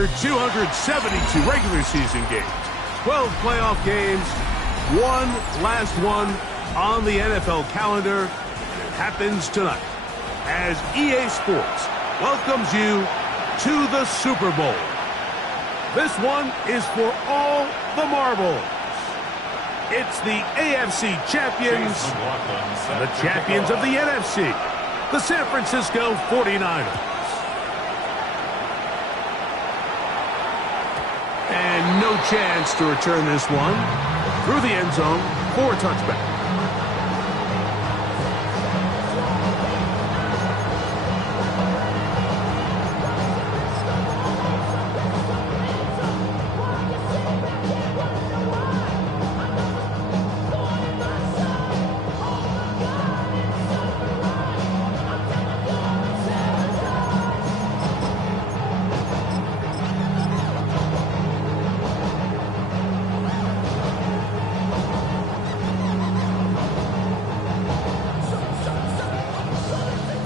After 272 regular season games, 12 playoff games, one last one on the NFL calendar. It happens tonight as EA Sports welcomes you to the Super Bowl. This one is for all the marbles. It's the AFC champions, the champions of the NFC, the San Francisco 49ers. And no chance to return this one through the end zone for a touchback.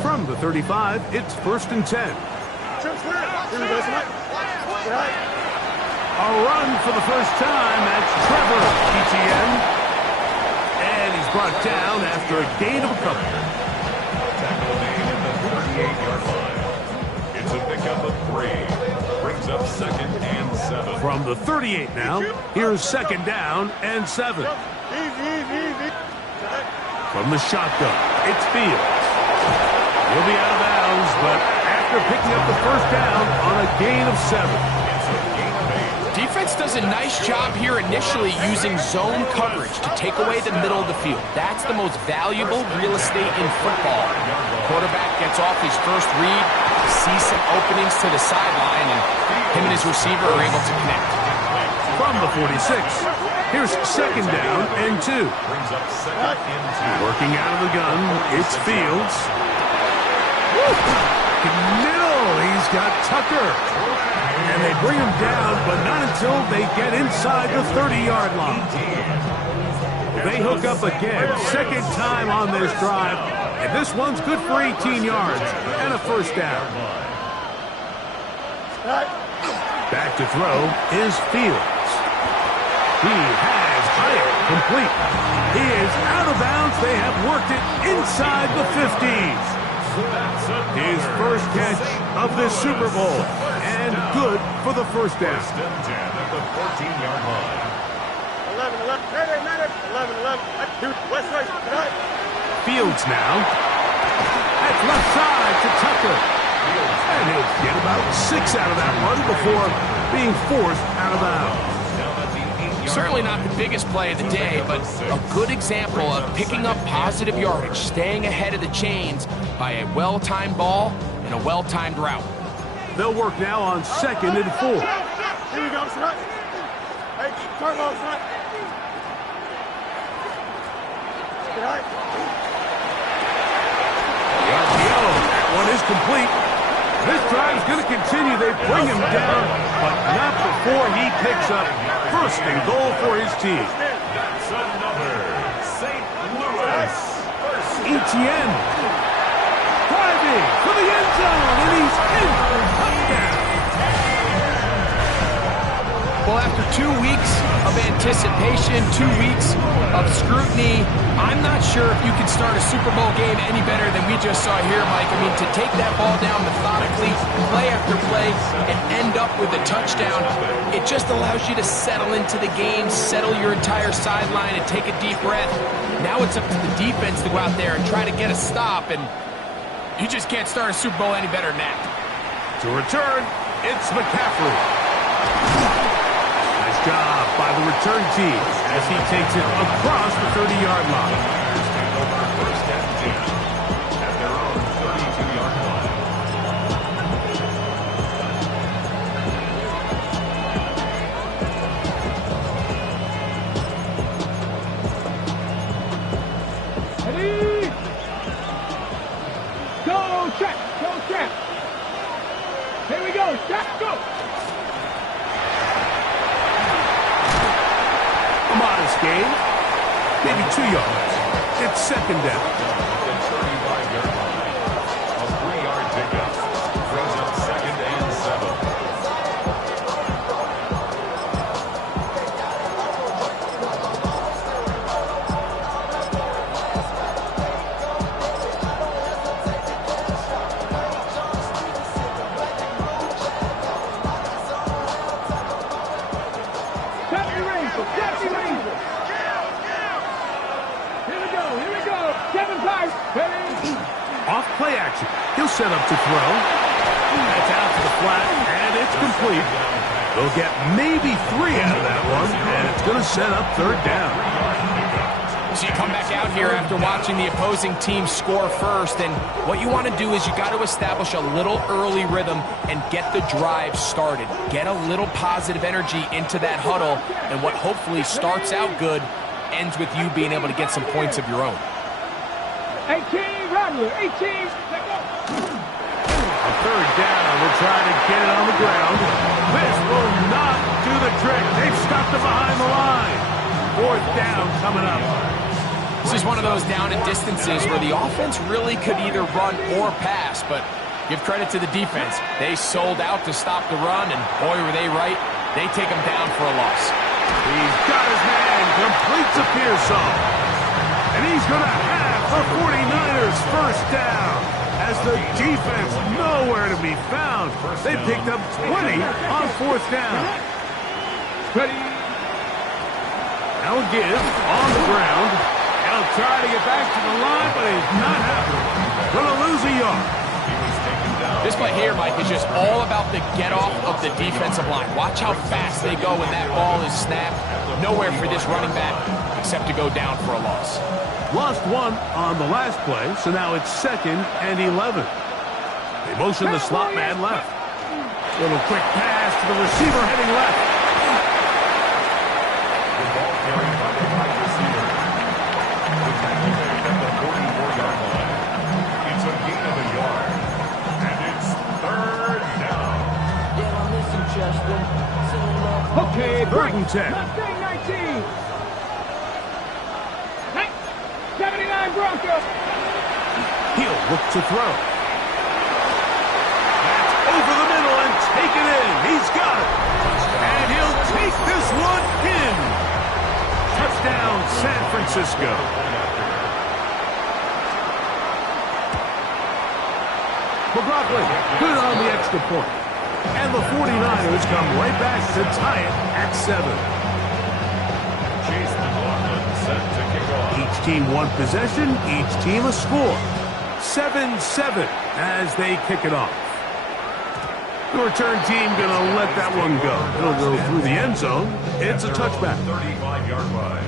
From the 35, it's 1st and 10. A run for the first time. That's Trevor Etienne. And he's brought down after a gain of a couple. Tackle made at the 38-yard line. It's a pickup of 3. Brings up 2nd and 7. From the 38 now, here's 2nd down and 7. From the shotgun, it's Fields. He'll be out of bounds, but after picking up the first down on a gain of 7. Defense does a nice job here initially using zone coverage to take away the middle of the field. That's the most valuable real estate in football. Quarterback gets off his first read, sees some openings to the sideline, and him and his receiver are able to connect. From the 46, here's 2nd down and 2. Working out of the gun, it's Fields. Middle, he's got Tucker. And they bring him down, but not until they get inside the 30-yard line. They hook up again, 2nd time on this drive, and this one's good for 18 yards and a first down. Back to throw is Fields. He has Hyatt complete. He is out of bounds. They have worked it inside the 50s. His first catch of this Super Bowl, and good for the first down. At the 14-yard line. 11. Fields now. At left side to Tucker. And he'll get about 6 out of that one before being forced out of bounds. Certainly not the biggest play of the day, but a good example of picking up positive yardage, staying ahead of the chains by a well-timed ball and a well-timed route. They'll work now on 2nd and 4. Here we go, son. Hey, turbo, son. The RPO, that one is complete. This drive is going to continue. They bring him down, but not before he picks up 1st and goal for his team. That's another St. Louis. Etienne driving for the end zone, and he's in for a touchdown. Well, after 2 weeks of anticipation, 2 weeks of scrutiny, I'm not sure if you can start a Super Bowl game any better than we just saw here, Mike. I mean, to take that ball down methodically, play after play, and end up with a touchdown, it just allows you to settle into the game, settle your entire sideline, and take a deep breath. Now it's up to the defense to go out there and try to get a stop, and you just can't start a Super Bowl any better than that. To return, it's McCaffrey. Nice job by the return team as he takes it across the 30-yard line. Take over 1st and 10 at their own 32-yard line. Ready? Go, check. Here we go, check, go. A modest gain, maybe 2 yards. It's 2nd down. The 35-yard line. A 3-yard pickup. Brings up 2nd and 7. Jesse Weaver. Here we go. Kevin Price. Ready? Off play action. He'll set up to throw. That's out to the flat, and it's complete. They'll get maybe 3 out of that one, and it's going to set up third down. So you come back out here after watching the opposing team score first, and what you want to do is you got to establish a little early rhythm and get the drive started. Get a little positive energy into that huddle, and what hopefully starts out good ends with you being able to get some points of your own. 18, Rattler, 18. A third down. We'll try to get it on the ground. This will not do the trick. They've stopped it behind the line. Fourth down coming up. This is one of those down and distances where the offense really could either run or pass, but give credit to the defense. They sold out to stop the run, and boy, were they right. They take them down for a loss. He's got his man, completes a Pearsall. And he's going to have the 49ers first down as the defense nowhere to be found. They picked up 20 on fourth down. Ready? Now a give on the ground. He'll try to get back to the line, but he's not happening. Going to lose a yard. This play here, Mike, is just all about the get-off of the defensive line. Watch how fast they go when that ball is snapped. Nowhere for this running back except to go down for a loss. Lost one on the last play, so now it's 2nd and 11. They motion the slot man left. Little quick pass to the receiver heading left. The ball carried by the wide receiver. The tackle made at the 44-yard line. It's a gain of a yard. And it's third down. Yeah, I'm missing Justin. Sending love. Okay, 3rd and 10. Mustang 19. 79 Broncos. He'll look to throw. That's over the middle and taken in. He's got it. And he'll take this one in. Touchdown, San Francisco. McLaughlin, good on the extra point. And the 49ers come right back to tie it at 7. Chase McLaughlin set to kick off. Each team one possession, each team a score. 7-7 as they kick it off. The return team going to let that one go. It'll go through the end zone. It's a touchback. 35-yard line.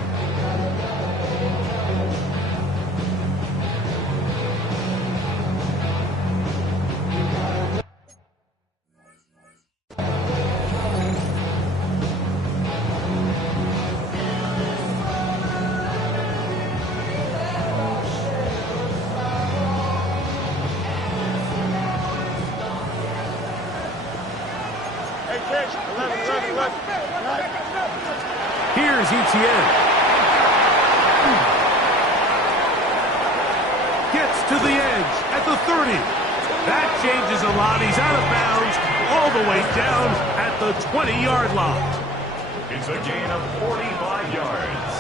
Here's Etienne. Gets to the edge at the 30. That changes a lot. He's out of bounds all the way down at the 20-yard line. It's a gain of 45 yards.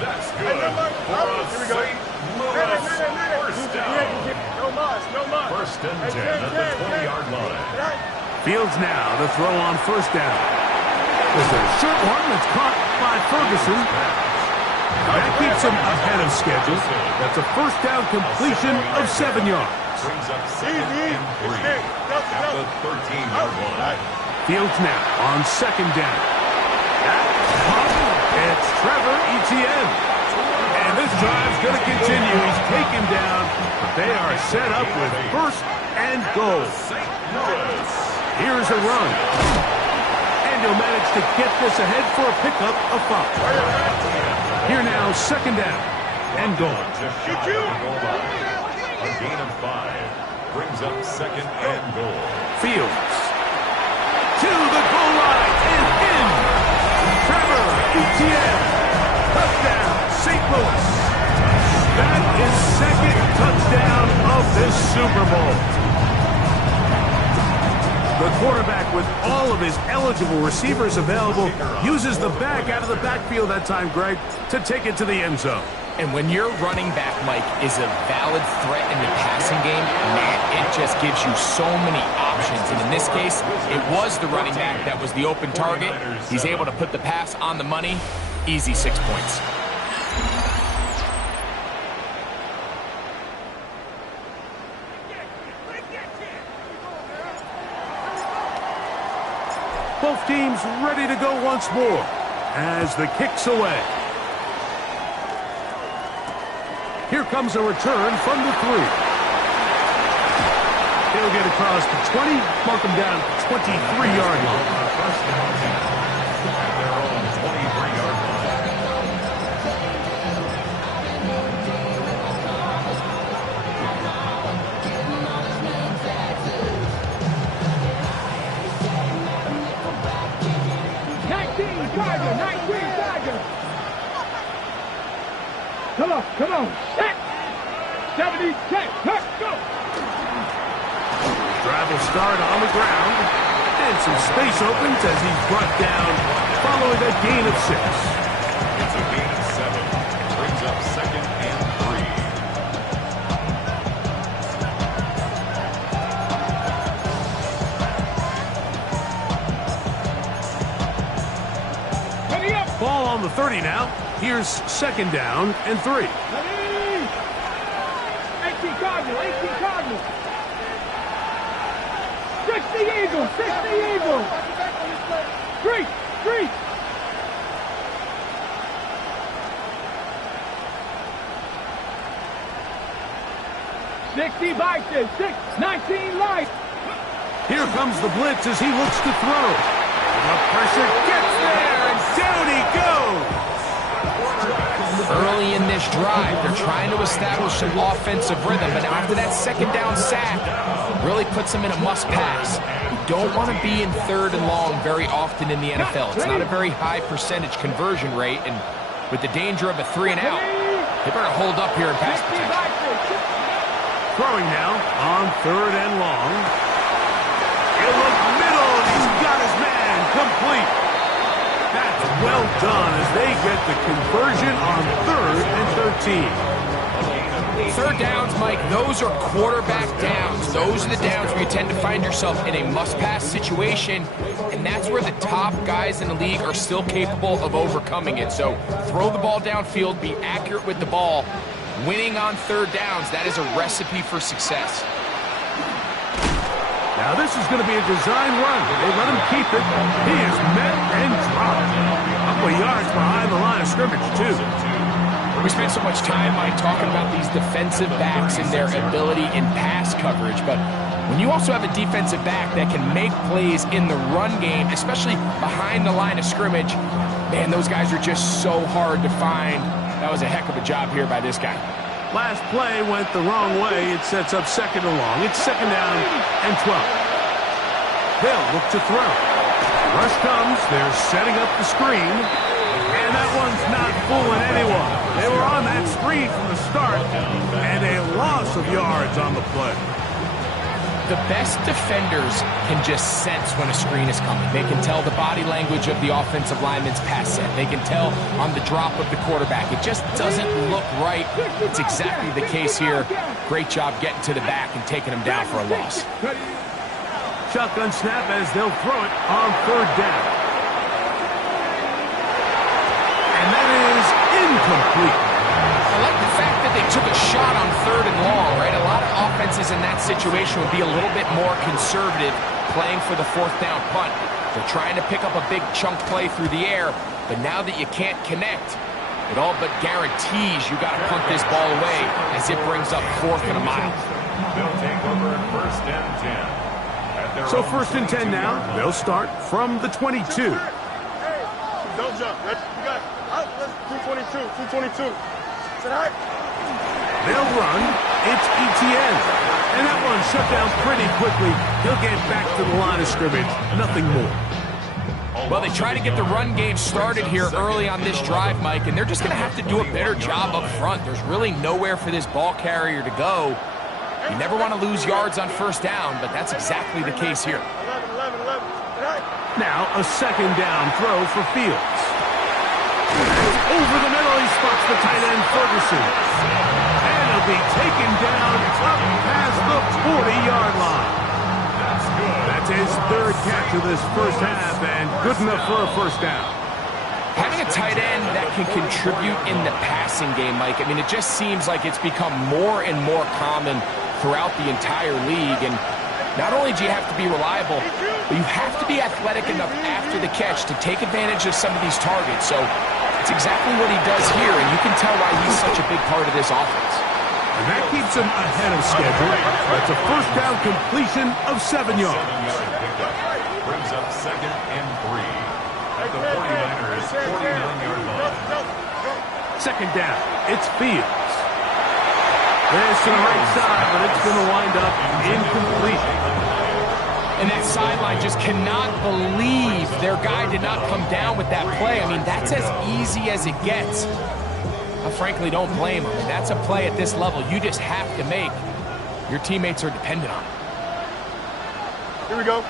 That's good for a St. Louis first down. No muss. First and 10 at the 20-yard line. Fields now to throw on first down. There's a short one that's caught by Ferguson. That keeps him ahead of schedule. That's a first down completion of 7 yards. Brings up 2nd and 3 at the 13-yard line. Fields now on 2nd down. It's Trevor Etienne. And this drive's going to continue. He's taken down, but they are set up with first and goal. St. Louis. Here's a run. And he'll manage to get this ahead for a pickup of 5. Here now, 2nd down and goal. Just shy of the goal line. A gain of 5 brings up 2nd and goal. Fields to the goal line and in. Trevor Etienne. Touchdown, St. Louis. That is 2nd touchdown of this Super Bowl. The The quarterback, with all of his eligible receivers available, uses the back out of the backfield that time, Greg, to take it to the end zone. And when your running back, Mike, is a valid threat in the passing game, man, it just gives you so many options. And in this case, it was the running back that was the open target. He's able to put the pass on the money. Easy 6 points. Both teams ready to go once more as the kick's away. Here comes a return from the 3. He'll get across the 20, mark him down at the 23-yard line. First down at their own 23-yard line. Come on, set! 70, set, let's go! Drive will start on the ground, and some space opens as he's brought down following a gain of 6. It's a gain of 7. Brings up 2nd and 3. Ready up! Ball on the 30 now. Here's 2nd down and 3. Ready! 18 Cardinal, 18 Cardinal! 60 Eagles, 60 Eagles! 3! 60 Bison, 19 light! Here comes the blitz as he looks to throw. The pressure gets there, and down he goes! Early in this drive, they're trying to establish some offensive rhythm, but after that 2nd down sack, really puts them in a must-pass. You don't want to be in 3rd and long very often in the NFL. It's not a very high percentage conversion rate, and with the danger of a 3 and out, they better hold up here in pass protection. Throwing now on 3rd and long. He'll look middle, and he's got his man complete. That's well done as they get the conversion on 3rd and 13. 3rd downs, Mike, those are quarterback downs. Those are the downs where you tend to find yourself in a must-pass situation, and that's where the top guys in the league are still capable of overcoming it. So throw the ball downfield, be accurate with the ball. Winning on 3rd downs, that is a recipe for success. Now this is going to be a design run. They let him keep it. He is met and dropped. A couple of yards behind the line of scrimmage, too. We spent so much time, Mike, talking about these defensive backs and their ability in pass coverage, but when you also have a defensive back that can make plays in the run game, especially behind the line of scrimmage, man, those guys are just so hard to find. That was a heck of a job here by this guy. Last play went the wrong way. It sets up 2nd and long. It's 2nd down and 12. They'll look to throw. Rush comes. They're setting up the screen. And that one's not fooling anyone. They were on that screen from the start. And a loss of yards on the play. The best defenders can just sense when a screen is coming. They can tell the body language of the offensive lineman's pass set. They can tell on the drop of the quarterback. It just doesn't look right. It's exactly the case here. Great job getting to the back and taking him down for a loss. Shotgun snap as they'll throw it on 3rd down. And that is incomplete. I like the fact that they took a shot on 3rd and long, right? A lot of offenses in that situation would be a little bit more conservative playing for the 4th down punt. They're trying to pick up a big chunk play through the air, but now that you can't connect, it all but guarantees you got to punt this ball away as it brings up 4th and a mile. They'll take over at 1st and 10. So 1st and 10 now. They'll start from the 22. Hey, don't jump. We got 222, 222. They'll run. It's Etienne. And that one shut down pretty quickly. He'll get back to the line of scrimmage. Nothing more. Well, they try to get the run game started here early on this drive, Mike, and they're just going to have to do a better job up front. There's really nowhere for this ball carrier to go. You never want to lose yards on 1st down, but that's exactly the case here. 11, Now a second down throw for Fields. Over the middle, he spots the tight end, Ferguson. And he'll be taken down up past the 40-yard line. That's good. That's his third catch of this first half, and good enough for a first down. Having a tight end that can contribute in the passing game, Mike, I mean, it just seems like it's become more and more common throughout the entire league. And not only do you have to be reliable, but you have to be athletic enough after the catch to take advantage of some of these targets. So it's exactly what he does here, and you can tell why he's such a big part of this offense. And that keeps him ahead of schedule. That's a first down completion of 7 yards. 7-yard pickup. Brings up 2nd and 3. At the 49ers 49-yard line. Second down, it's Fields. This to the right side, but it's going to wind up incomplete. And that sideline just cannot believe their guy did not come down with that play. I mean, that's as easy as it gets. I frankly don't blame him. And that's a play at this level you just have to make. Your teammates are dependent on it. Here we go.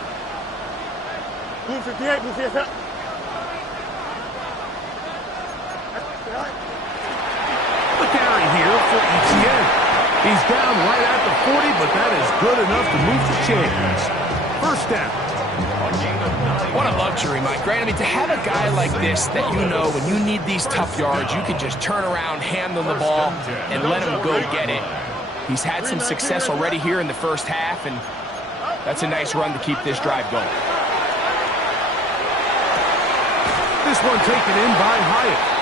Blue 58, blue 58. The carry here for ETN. He's down right at the 40, but that is good enough to move the chains. First down. What a luxury, Mike. Right? I mean, to have a guy like this that you know when you need these tough yards, you can just turn around, hand them the ball, and let him go get it. He's had some success already here in the first half, and that's a nice run to keep this drive going. This one taken in by Hyatt.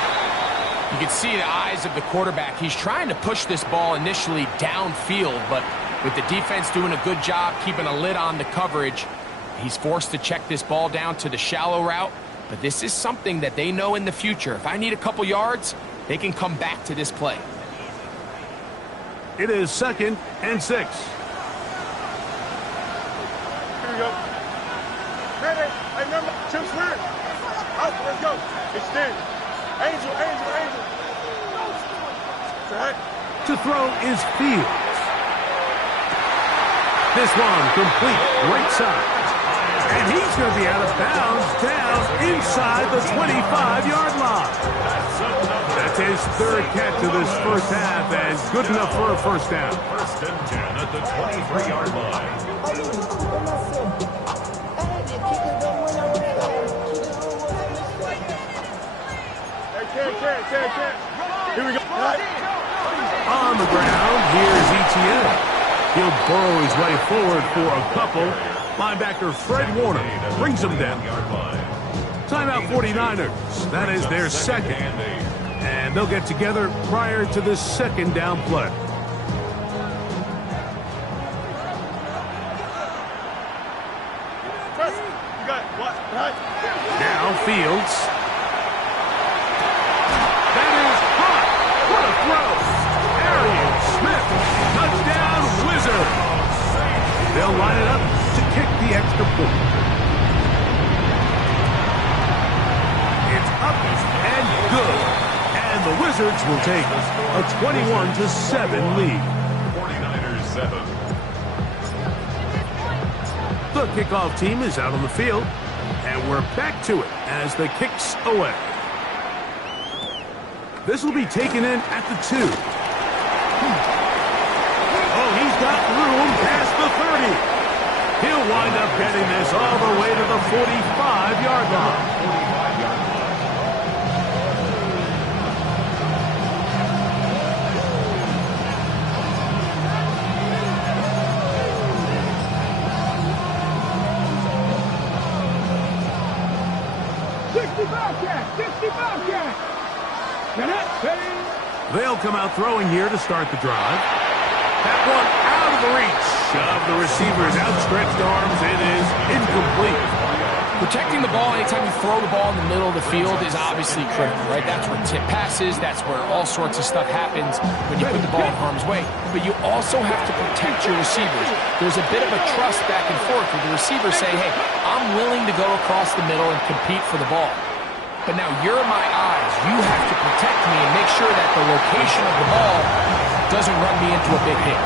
You can see the eyes of the quarterback. He's trying to push this ball initially downfield, but with the defense doing a good job keeping a lid on the coverage, he's forced to check this ball down to the shallow route. But this is something that they know in the future. If I need a couple yards, they can come back to this play. It is 2nd and 6. Here we go. Hey, remember, Chip's weird. Up, let's go. Extend. Angel, angel, angel. Right. To throw is Fields. This one complete, right side. And he's going to be out of bounds down inside the 25-yard line. That's his third catch of this first half, and good enough for a first down. 1st and 10 at the 23-yard line. Can't. Here we go. On the ground, here's ETN. He'll burrow his way forward for a couple. Linebacker Fred Warner brings him down. Timeout 49ers. That is their second. And they'll get together prior to the second down play. You got it. What? Right. Now Fields. That is hot. What a throw. Arian Smith. Touchdown Wizard. They'll line it up to kick the extra point. It's up and good. And the Wizards will take a 21-7 lead. 49ers 7. The kickoff team is out on the field, and we're back to it as the kick's away. This will be taken in at the 2. Oh, he's got room past the 30. He'll wind up getting this all the way to the 45-yard line. 45-yard line. They'll come out throwing here to start the drive. That one out of the reach of the receiver's outstretched arms. It is incomplete. Protecting the ball anytime you throw the ball in the middle of the field is obviously critical, right? That's where tip passes, that's where all sorts of stuff happens when you put the ball in harm's way. But you also have to protect your receivers. There's a bit of a trust back and forth where the receivers say, hey, I'm willing to go across the middle and compete for the ball. But now you're my eyes. You have to protect me and make sure that the location of the ball doesn't run me into a big hit.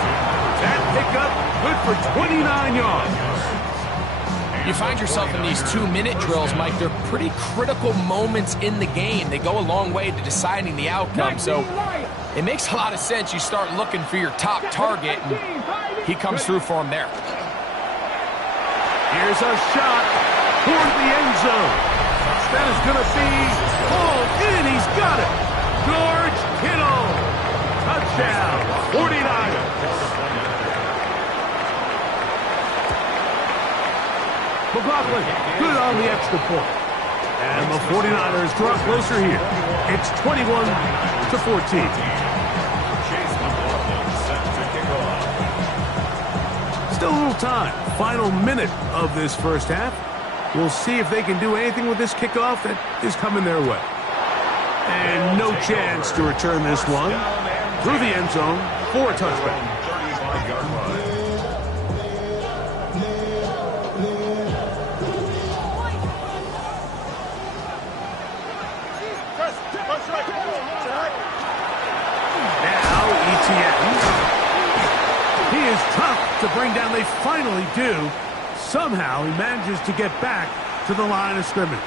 That pickup good for 29 yards. You find yourself in these 2-minute drills, Mike. They're pretty critical moments in the game. They go a long way to deciding the outcome. So it makes a lot of sense you start looking for your top target, and he comes through for him there. Here's a shot toward the end zone. That is going to be pulled in. He's got it. George Kittle. Touchdown, 49ers. McLaughlin, good on the extra point. And the 49ers draw closer here. It's 21-14. Chase McLaughlin set to kick off. Still a little time. Final minute of this first half. We'll see if they can do anything with this kickoff that is coming their way. And no chance to return this one through the end zone for a touchback. 35-yard line. Now ETN. He is tough to bring down. They finally do. Somehow he manages to get back to the line of scrimmage.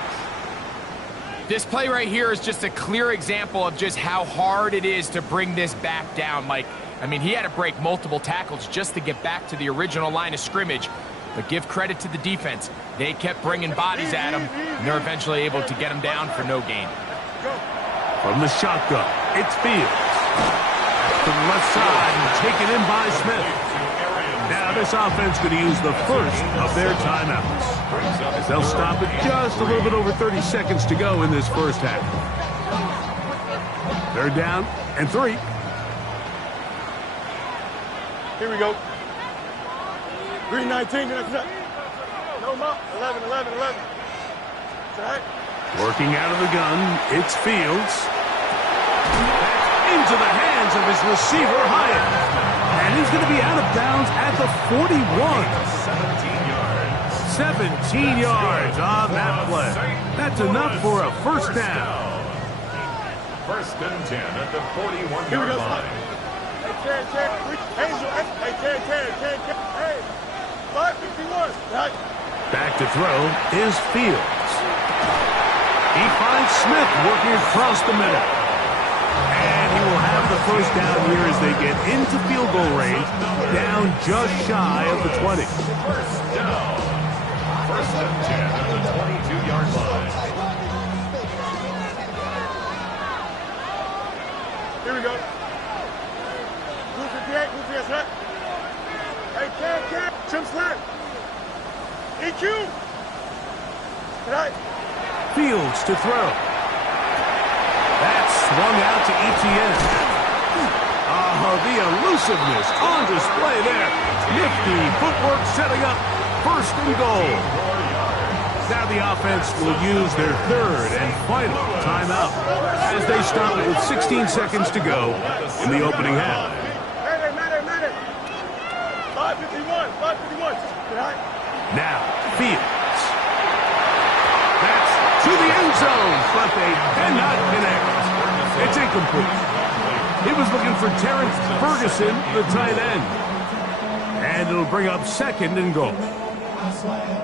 This play right here is just a clear example of just how hard it is to bring this back down, Mike. I mean, he had to break multiple tackles just to get back to the original line of scrimmage. But give credit to the defense. They kept bringing bodies at him, and they're eventually able to get him down for no gain. From the shotgun, it's Fields. To the left side and taken in by Smith. Now this offense going to use the first of their timeouts. As they'll stop it just a little bit over 30 seconds to go in this first half. They're down and 3. Here we go. Green 19. No, 11. Working out of the gun, it's Fields. Into the hands of his receiver, Hyatt. And he's going to be out of bounds at the 41. 17 yards on that play. That's enough for a first down. First and 10 at the 41-yard line. Hey, 551. Back to throw is Fields. He finds Smith working across the middle. And he will have the first down here as they get into field goal range, down just shy of the 20. First down. First and 10 at the 22-yard line. Here we go. Who's the Hey, Ken, Tim Slack. EQ. Tonight. Fields to throw. That's swung out to ETN. Oh, the elusiveness on display there. Nifty footwork setting up first and goal. Now the offense will use their third and final timeout as they stop it with 16 seconds to go in the opening half. Minute. 551. Now, Fields. That's to the end zone, but they cannot connect. It's incomplete. He was looking for Terrence Ferguson, the tight end. And it'll bring up second and goal.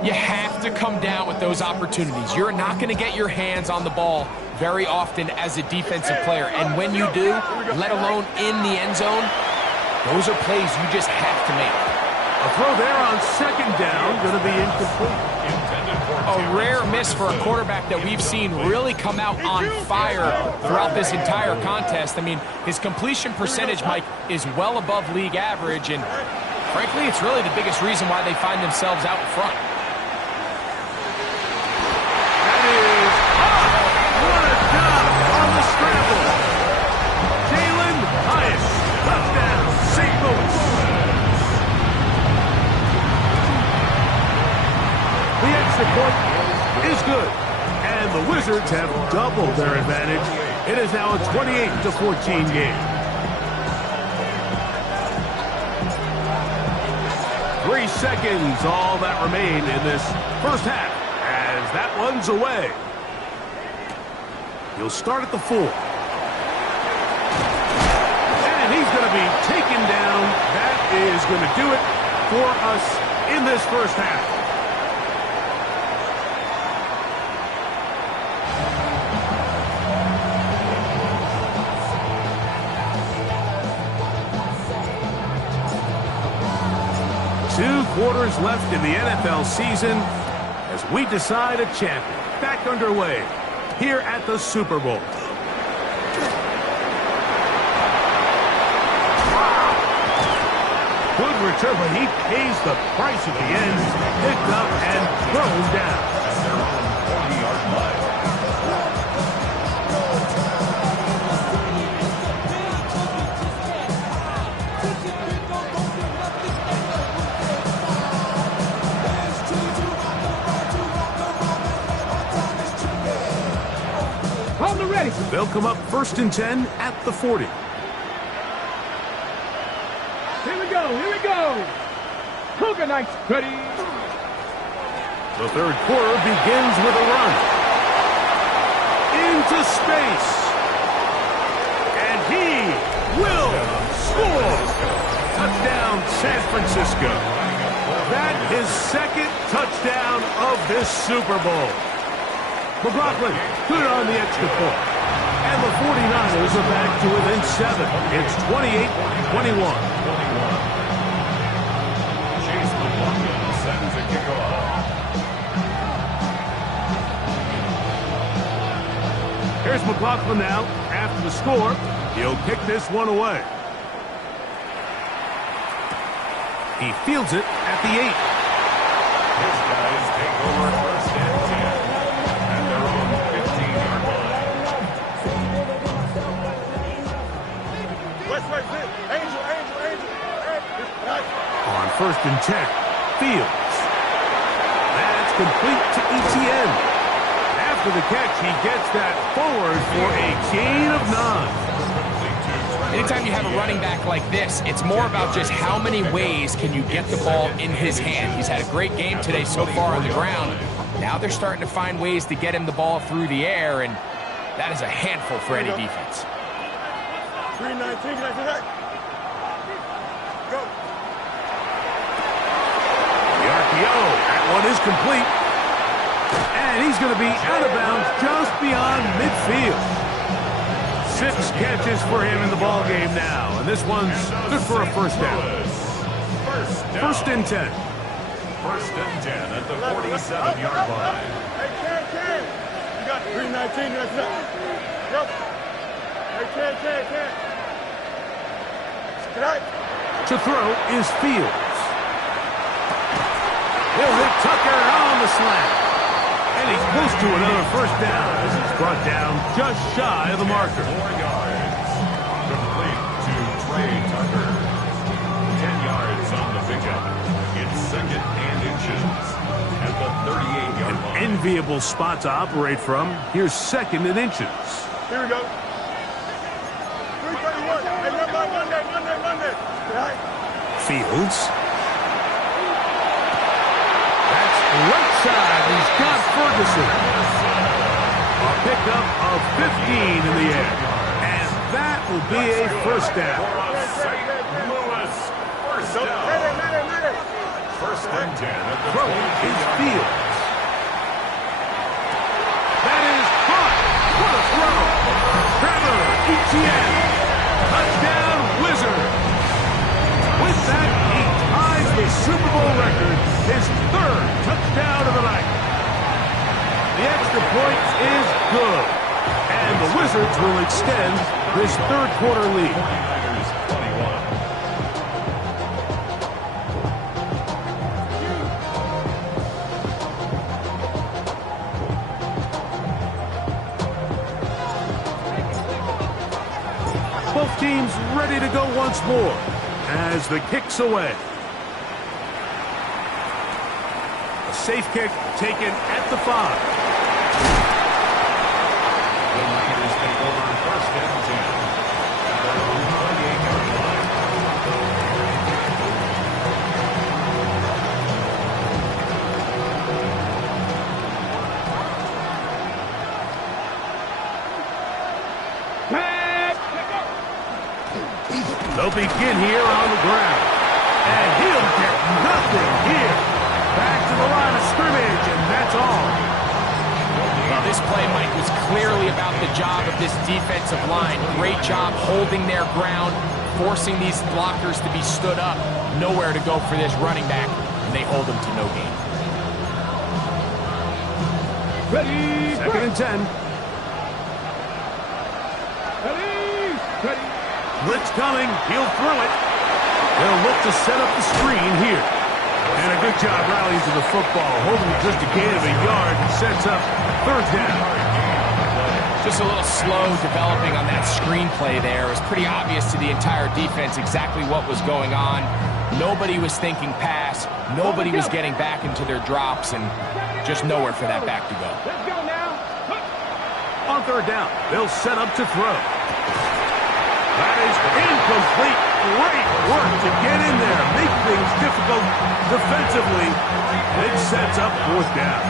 You have to come down with those opportunities. You're not going to get your hands on the ball very often as a defensive player. And when you do, let alone in the end zone, those are plays you just have to make. A throw there on second down, going to be incomplete. A rare miss for a quarterback that we've seen really come out on fire throughout this entire contest. I mean, his completion percentage, Mike, is well above league average, and frankly, it's really the biggest reason why they find themselves out in front. That is what a job on the scramble. Jalen Hyatt, touchdown, St. Louis. The extra point is good, and the Wizards have doubled their advantage. It is now a 28-14 game. 3 seconds, all that remain in this first half, as that one's away. He'll start at the 4. And he's going to be taken down. That is going to do it for us in this first half. quarters left in the NFL season as we decide a champion. Back underway here at the Super Bowl. Good return, but he pays the price at the end. Picked up and thrown down. At their own 40-yard line. They'll come up 1st and 10 at the 40. Here we go. Cougar Knights ready. The third quarter begins with a run. Into space. And he will score. Touchdown, San Francisco. That is second touchdown of this Super Bowl. McLaughlin good on the extra point. And the 49ers are back to within 7. It's 28-21. Chase McLaughlin sends a kickoff. Here's McLaughlin now. After the score, he'll kick this one away. He fields it at the 8. His guys take over 1st and 10 at their own 15-yard line. West, Angel. On 1st and 10, Fields. That's complete to Etienne. After the catch, he gets that forward for a gain of 9. Anytime you have a running back like this, it's more about just how many ways can you get the ball in his hand. He's had a great game today so far on the ground. Now they're starting to find ways to get him the ball through the air, and that is a handful for any defense. 319, go. The RPO, that one is complete. And he's going to be out of bounds just beyond midfield. 6 catches for him in the ball game now, and this one's good for a first down. First and 10. 1st and 10 at the 47-yard line. Hey, Ken. You got 319, that's it. Go. Hey, Ken. To throw is Fields. He'll hit Tucker on the slant. And he's close to another first down as he's brought down just shy of the marker. 4 yards. Complete to Trey Tucker. 10 yards on the pickup. It's 2nd and inches at the 38-yard line. Enviable spot to operate from. Here's 2nd and inches. Here we go. 331. Hey, Monday. Fields. That's right side. He's got Ferguson. A pickup of 15 in the air. And that will be a first down. St. Louis, first down. 1st and 10 at the Throw is Fields. That is caught. What a throw. Trevor Etienne. Touchdown, Wizard. With that, he ties the Super Bowl record, his 3rd touchdown of the night. The extra point is good, and the Wizards will extend this 3rd quarter lead. 49ers 21. Both teams ready to go once more as the kick's away. A safe kick taken at the 5. The Niners take over 1st and 10 at their own 28-yard line. They'll begin here on the ground. And he'll get nothing here. Back to the line of scrimmage, and that's all. Well, this play, Mike, was clearly about the job of this defensive line. Great job holding their ground, forcing these blockers to be stood up. Nowhere to go for this running back. and they hold him to no gain. Ready. 2nd and 10. Ready. Blitz coming. He'll throw it. They'll look to set up the screen here. And a good job rallying to the football. Holding just a gain of a yard and sets up 3rd down. Just a little slow developing on that screenplay there. It was pretty obvious to the entire defense exactly what was going on. Nobody was thinking pass. Nobody was getting back into their drops, and just nowhere for that back to go. Let's go now. On 3rd down, they'll set up to throw. That is incomplete. Great work to get in there. Make things difficult defensively. It sets up 4th down.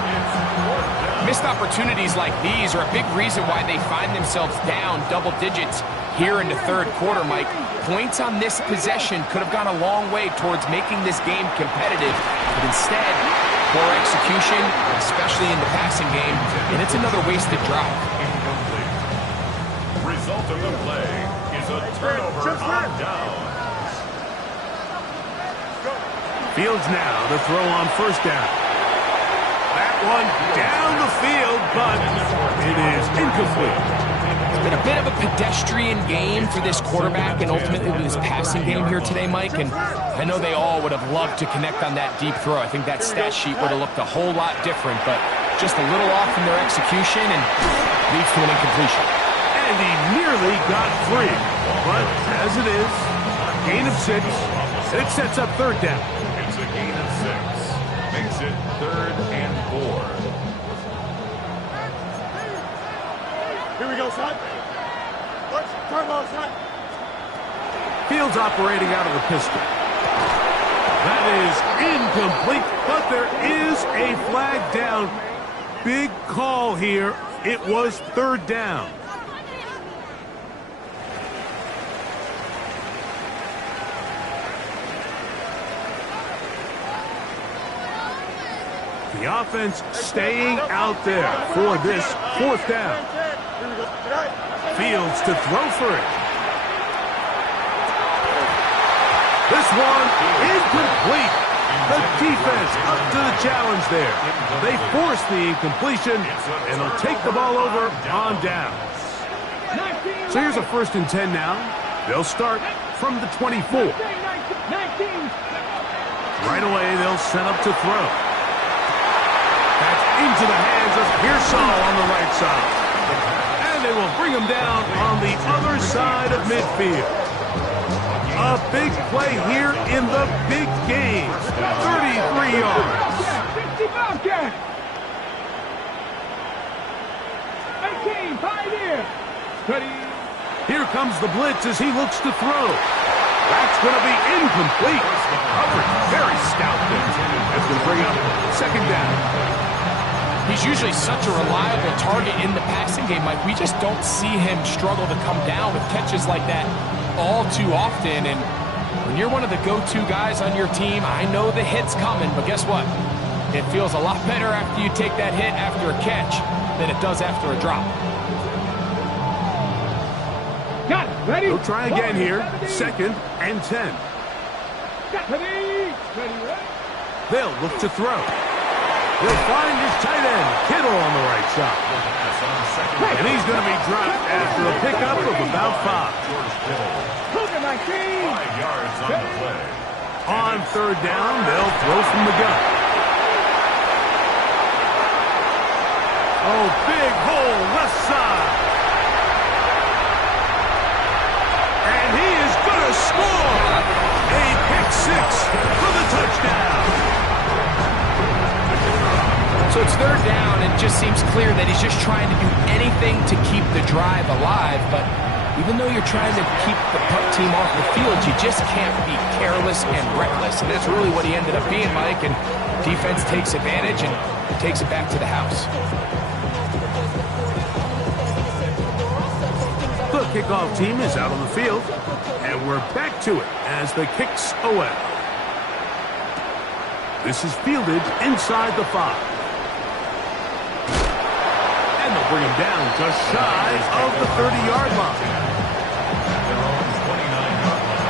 Missed opportunities like these are a big reason why they find themselves down double digits here in the 3rd quarter, Mike. Points on this possession could have gone a long way towards making this game competitive, but instead, poor execution, especially in the passing game, and it's another wasted drive. Incomplete. Result of the play is a turnover on downs. Fields now to throw on 1st down. That one down the field, but it is incomplete. It's been a bit of a pedestrian game for this quarterback and ultimately this passing game here today, Mike. And I know they all would have loved to connect on that deep throw. I think that stat sheet would have looked a whole lot different, but just a little off in their execution and leads to an incompletion. And he nearly got free. But as it is, gain of 6, and it sets up 3rd down. It's a gain of 6. Makes it 3rd and 4. Here we go, son. Let's turn on, son. Fields operating out of the pistol. That is incomplete, but there is a flag down. Big call here. It was 3rd down. The offense staying out there for this 4th down. Fields to throw for it. This one incomplete. The defense up to the challenge there. They force the incompletion, and they'll take the ball over on downs. So here's a 1st and 10 now. They'll start from the 24. Right away, they'll set up to throw. That's into the hands of Pearsall on the right side. And they will bring him down on the other side of midfield. A big play here in the big game. 33 yards. 18, Pioneer. Ready. Here comes the blitz as he looks to throw. That's going to be incomplete. Coverage very stout there. That's going to bring up 2nd down. He's usually such a reliable target in the passing game, Mike. We just don't see him struggle to come down with catches like that all too often. And when you're one of the go-to guys on your team, I know the hit's coming, but guess what? It feels a lot better after you take that hit after a catch than it does after a drop. Got it. Ready. He'll try again here. 2nd and 10. Ready. They'll look to throw. He'll find his tight end, Kittle, on the right side. And he's going to be dropped after a pickup of about 5. 5 yards on the play. On 3rd down, they'll throw from the gun. Oh, big hole left side. And he is going to score. A pick 6 for the touchdown. So it's 3rd down, and it just seems clear that he's just trying to do anything to keep the drive alive. But even though you're trying to keep the punt team off the field, you just can't be careless and reckless. And that's really what he ended up being, Mike. And defense takes advantage and takes it back to the house. The kickoff team is out on the field, and we're back to it as the kicks away. This is fielded inside the 5. And they'll bring him down just shy of the 30-yard line. Their own 29-yard line.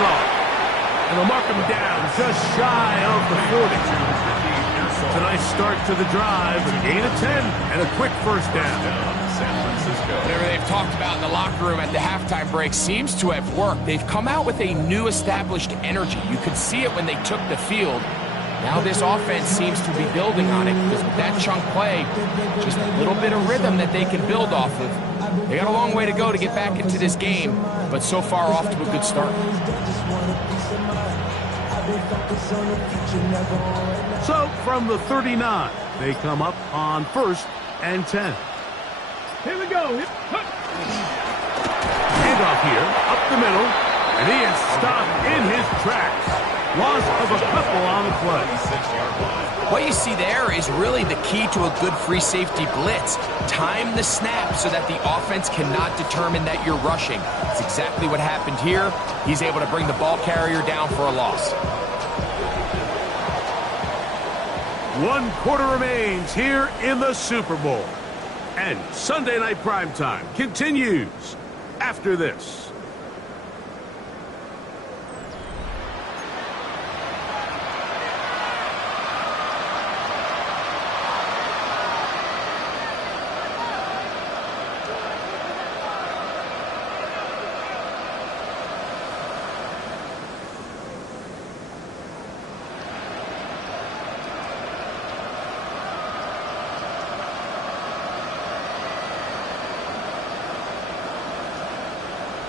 saw it. And they'll mark him down just shy of the 40. It's a nice start to the drive, a gain of 10, and a quick first down. San Francisco. Whatever they've talked about in the locker room at the halftime break seems to have worked. They've come out with a new established energy. You could see it when they took the field. Now this offense seems to be building on it because with that chunk play, just a little bit of rhythm that they can build off of. They got a long way to go to get back into this game, but so far off to a good start. So from the 39, they come up on 1st and 10. Here we go. Handoff here, up the middle, and he is stopped in his tracks. Loss of a couple on the play. 6-yard line. What you see there is really the key to a good free safety blitz. Time the snap so that the offense cannot determine that you're rushing. It's exactly what happened here. He's able to bring the ball carrier down for a loss. 1 quarter remains here in the Super Bowl. And Sunday Night Primetime continues after this.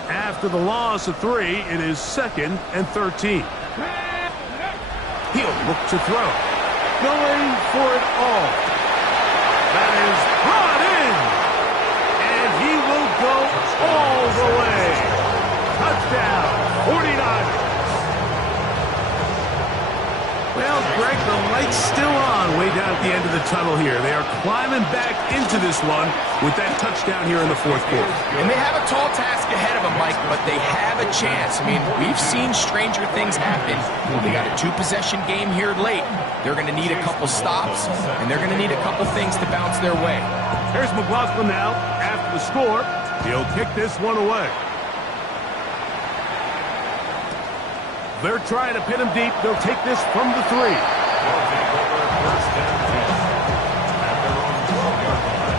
After the loss of 3, it is 2nd and 13. He'll look to throw. Going for it all. That is brought in. And he will go all the way. Touchdown, 49ers. Well, Greg, the light's still on way down at the end of the tunnel here. They are climbing back into this one with that touchdown here in the 4th quarter. And they have a tall task ahead of them, Mike, but they have a chance. I mean, we've seen stranger things happen. They got a 2-possession game here late. They're going to need a couple stops, and they're going to need a couple things to bounce their way. Here's McLaughlin now. After the score, he'll kick this one away. They're trying to pin him deep. They'll take this from the 3. They'll take over 1st and 10 at their own 12-yard line.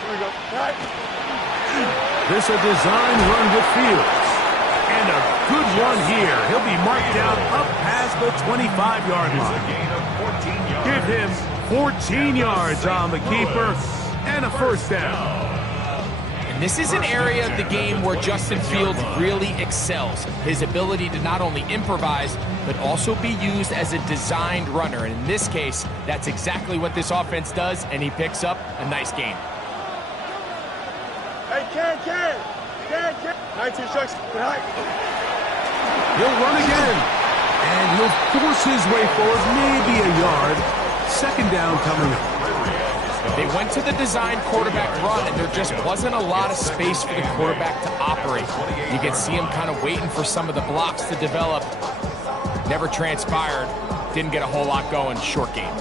Here we go. Right. This a design run with Fields. And a good one here. He'll be marked down up past the 25-yard It's a line. gain of 14 yards. Give him 14 yards on the keeper and a first down. And this is an area of the game where Justin Fields really excels. His ability to not only improvise, but also be used as a designed runner. And in this case, that's exactly what this offense does, and he picks up a nice gain. Hey, Ken. 19 strikes. Right. He'll run again. And he'll force his way forward, maybe a yard. 2nd down coming up. They went to the design quarterback run, and there just wasn't a lot of space for the quarterback to operate. You can see him kind of waiting for some of the blocks to develop. Never transpired. Didn't get a whole lot going. Short game.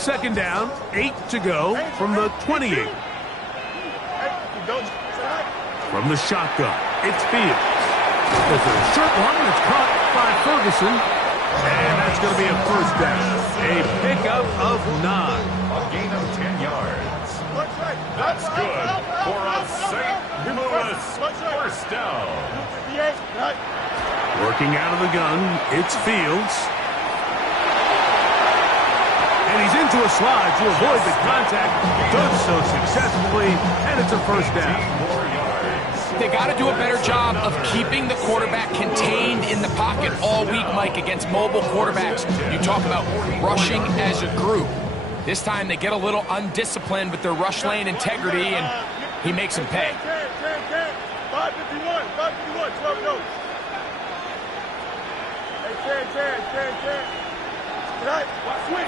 2nd down, 8 to go from the 28. Hey, don't. From the shotgun, it's Fields. It's a short one that's caught by Ferguson. And that's going to be a first down. A pickup of 9. A gain of 10 yards. That's good for a St. Louis first down. Working out of the gun, it's Fields. And he's into a slide to avoid the contact. Does so successfully, and it's a first down. They got to do a better job of keeping the quarterback contained in the pocket all week, Mike, against mobile quarterbacks. You talk about rushing as a group. This time they get a little undisciplined with their rush lane integrity, and he makes them pay. 551, 12 notes. Hey, 10.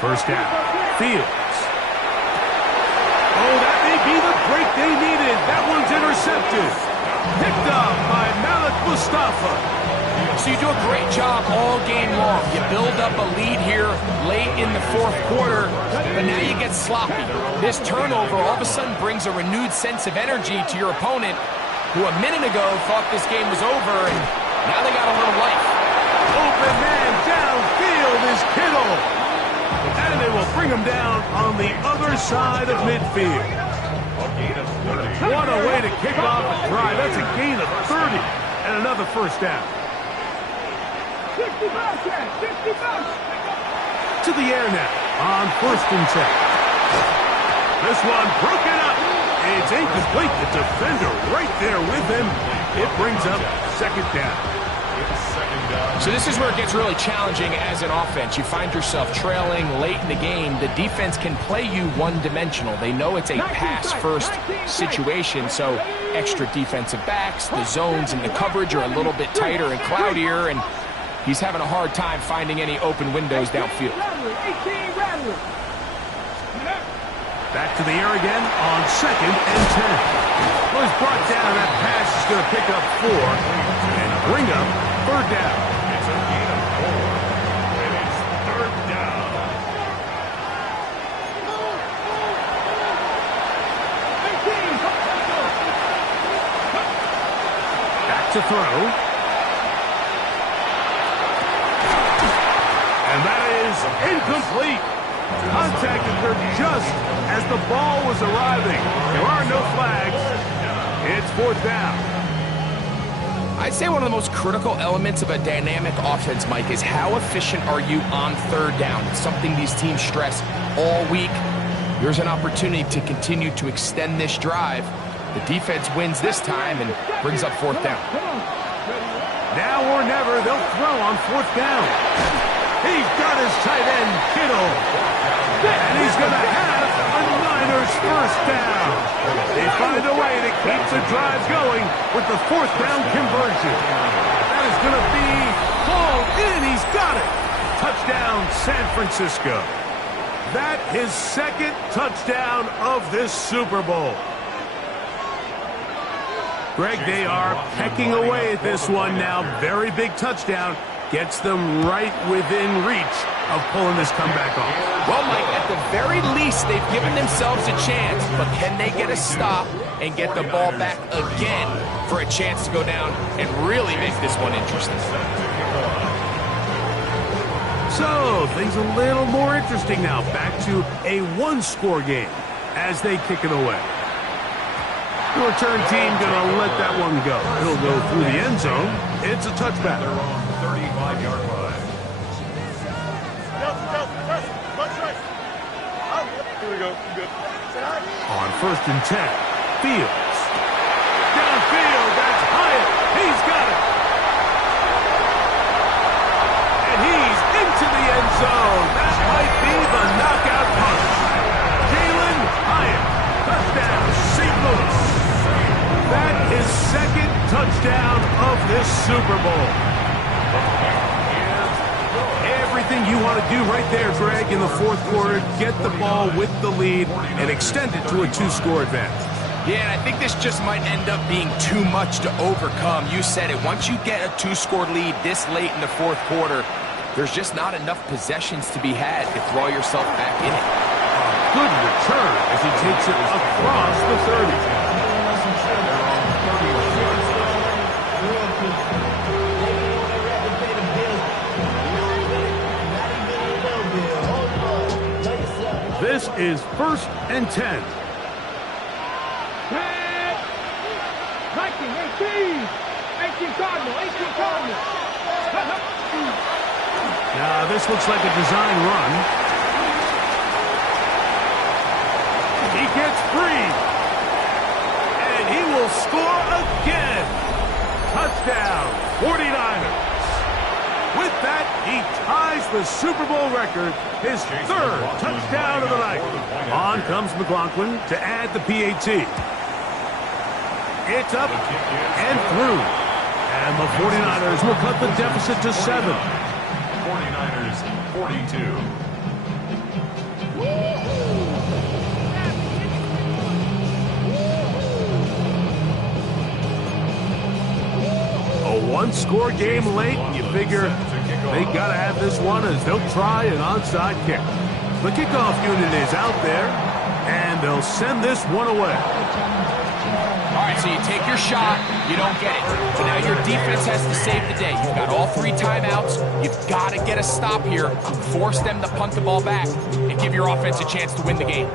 First down. Fields. Oh, that may be the break they needed. That one's intercepted. Picked up by Malik Mustafa. So you do a great job all game long. You build up a lead here late in the fourth quarter, but now you get sloppy. This turnover all of a sudden brings a renewed sense of energy to your opponent, who a minute ago thought this game was over, and now they got a little life. Open man downfield is Kittle. And they will bring him down on the other side of midfield. What a way to kick off a drive. That's a gain of 30 and another first down. 65, 65. To the air now on 1st and 10. This one broken up. It's incomplete. The defender right there with him. It brings up 2nd down. So this is where it gets really challenging as an offense. You find yourself trailing late in the game. The defense can play you one-dimensional. They know it's a pass-first situation, so extra defensive backs, the zones and the coverage are a little bit tighter and cloudier, and he's having a hard time finding any open windows downfield. Back to the air again on 2nd and 10. Was brought down. That pass is going to pick up 4 and bring up 3rd down. It's a gain of 4, and it's 3rd down. Back to throw. And that is incomplete. Contact occurred just as the ball was arriving. There are no flags. It's 4th down. I'd say one of the most critical elements of a dynamic offense, Mike, is how efficient are you on 3rd down. It's something these teams stress all week. Here's an opportunity to continue to extend this drive. The defense wins this time and brings up 4th down. Now or never, they'll throw on 4th down. He's got his tight end, Kittle. And he's going to have a Niners first down. They find a way to keep the drive going with the 4th down conversion. That is going to be hauled in. He's got it. Touchdown, San Francisco. That is 2nd touchdown of this Super Bowl. Greg, they are pecking away at this one now. Very big touchdown. Gets them right within reach of pulling this comeback off. Well, Mike, at the very least, they've given themselves a chance, but can they get a stop and get the ball back again for a chance to go down and really make this one interesting? So, things a little more interesting now. Back to a 1-score game as they kick it away. The return team going to let that one go. It'll go through the end zone. It's a touchback. They're on 35-yard line. Here we go. Good. On 1st and 10, Fields. Downfield, that's Hyatt. He's got it. And he's into the end zone. That might be the knockout punch. Jalen Hyatt. Touchdown, St. Louis. That is 2nd touchdown of this Super Bowl. Everything you want to do right there, Greg, in the 4th quarter. Get the ball with the lead and extend it to a 2-score advantage. Yeah, and I think this just might end up being too much to overcome. You said it. Once you get a 2-score lead this late in the 4th quarter, there's just not enough possessions to be had to throw yourself back in it. Good return as he takes it across the 30. This is 1st and 10. 19, 18 Cardinal, 18 Cardinal. Now, this looks like a design run. He gets free. And he will score again. Touchdown, 49ers. With that, he ties the Super Bowl record, his 3rd touchdown of the night. On comes McLaughlin to add the PAT. It's up and through. And the 49ers will cut the deficit to 7. 49ers 42. score game late, and you figure they got to have this one as they'll try an onside kick. The kickoff unit is out there, and they'll send this one away. All right, so you take your shot, you don't get it. So now your defense has to save the day. You've got all 3 timeouts. You've got to get a stop here, force them to punt the ball back, and give your offense a chance to win the game.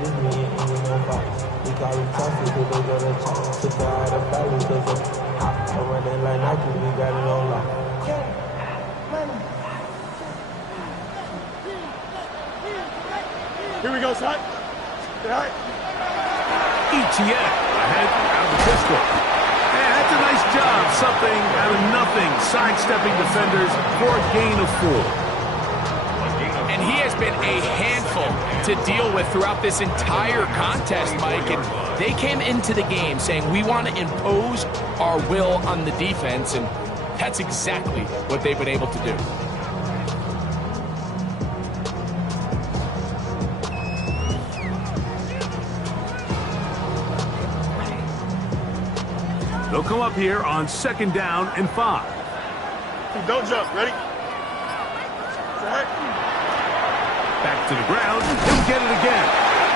Here we go, son. ETN ahead out of the pistol. And that's a nice job. Something out of nothing. Sidestepping defenders for a gain of 4. And he has been a handful to deal with throughout this entire contest, Mike. And they came into the game saying, we want to impose our will on the defense. And that's exactly what they've been able to do. They'll come up here on 2nd down and 5. Don't jump. Ready? Back to the ground. He'll get it again.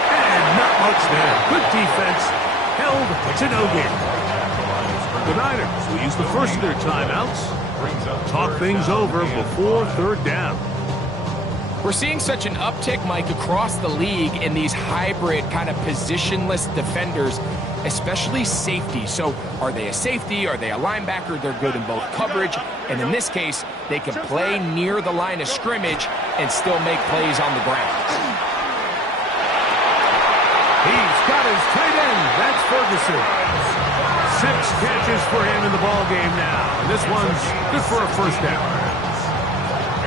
And not much there. Good defense. Held to no gain. The Niners will use the first of their timeouts. Talk things over before 3rd down. We're seeing such an uptick, Mike, across the league in these hybrid kind of positionless defenders, especially safety. So are they a safety? Are they a linebacker? They're good in both coverage. And in this case, they can play near the line of scrimmage and still make plays on the ground. He's got his tight end. That's Ferguson. 6 catches for him in the ball game now. And this one's good for a 1st down.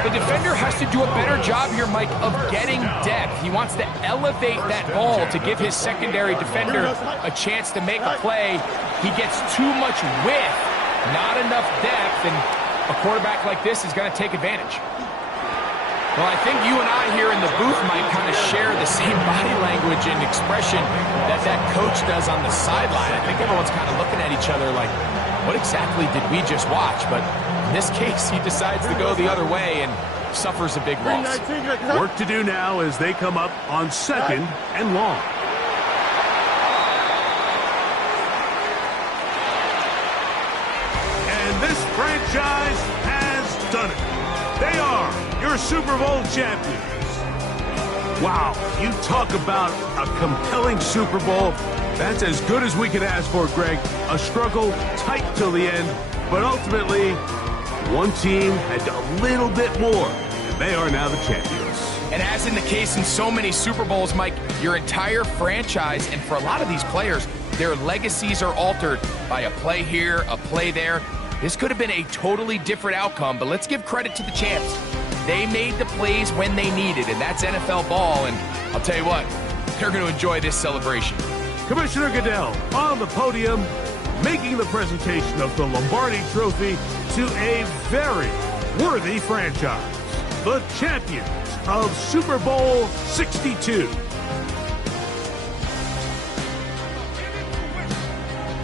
The defender has to do a better job here, Mike, of getting depth. He wants to elevate that ball to give his secondary defender a chance to make a play. He gets too much width, not enough depth, and a quarterback like this is going to take advantage. Well, I think you and I here in the booth might kind of share the same body language and expression that coach does on the sideline. I think everyone's kind of looking at each other like, what exactly did we just watch? But in this case, he decides to go the other way and suffers a big loss. Work to do now as they come up on 2nd and long. And this franchise has done it. They are your Super Bowl champions. Wow, you talk about a compelling Super Bowl. That's as good as we could ask for, Greg. A struggle tight till the end, but ultimately, one team had a little bit more, and they are now the champions. And as in the case in so many Super Bowls, Mike, your entire franchise, and for a lot of these players, their legacies are altered by a play here, a play there. This could have been a totally different outcome, but let's give credit to the champs. They made the plays when they needed, and that's NFL ball, and I'll tell you what, they're going to enjoy this celebration. Commissioner Goodell on the podium, making the presentation of the Lombardi Trophy to a very worthy franchise, the champions of Super Bowl 62.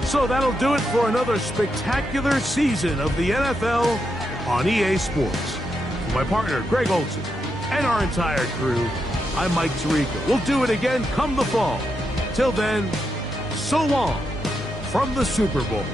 So that'll do it for another spectacular season of the NFL on EA Sports. For my partner, Greg Olson, and our entire crew, I'm Mike Tirico. We'll do it again come the fall. Till then, so long from the Super Bowl.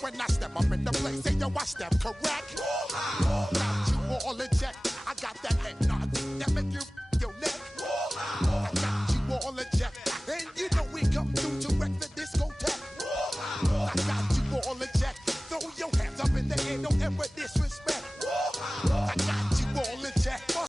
When I step up in the place, say yo, I step correct. Got you all in check. I got that head.